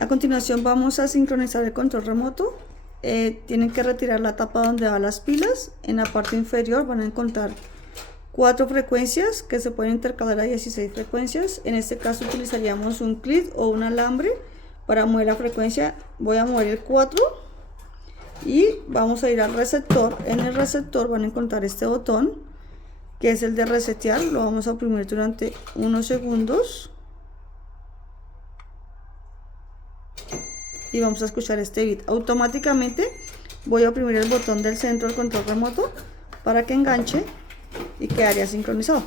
A continuación vamos a sincronizar el control remoto. Tienen que retirar la tapa donde van las pilas. En la parte inferior van a encontrar 4 frecuencias que se pueden intercalar a 16 frecuencias. En este caso utilizaríamos un clip o un alambre para mover la frecuencia. Voy a mover el 4 y vamos a ir al receptor. En el receptor van a encontrar este botón que es el de resetear. Lo vamos a oprimir durante unos segundos y vamos a escuchar este bit. Automáticamente voy a oprimir el botón del centro del control remoto para que enganche y quedaría sincronizado.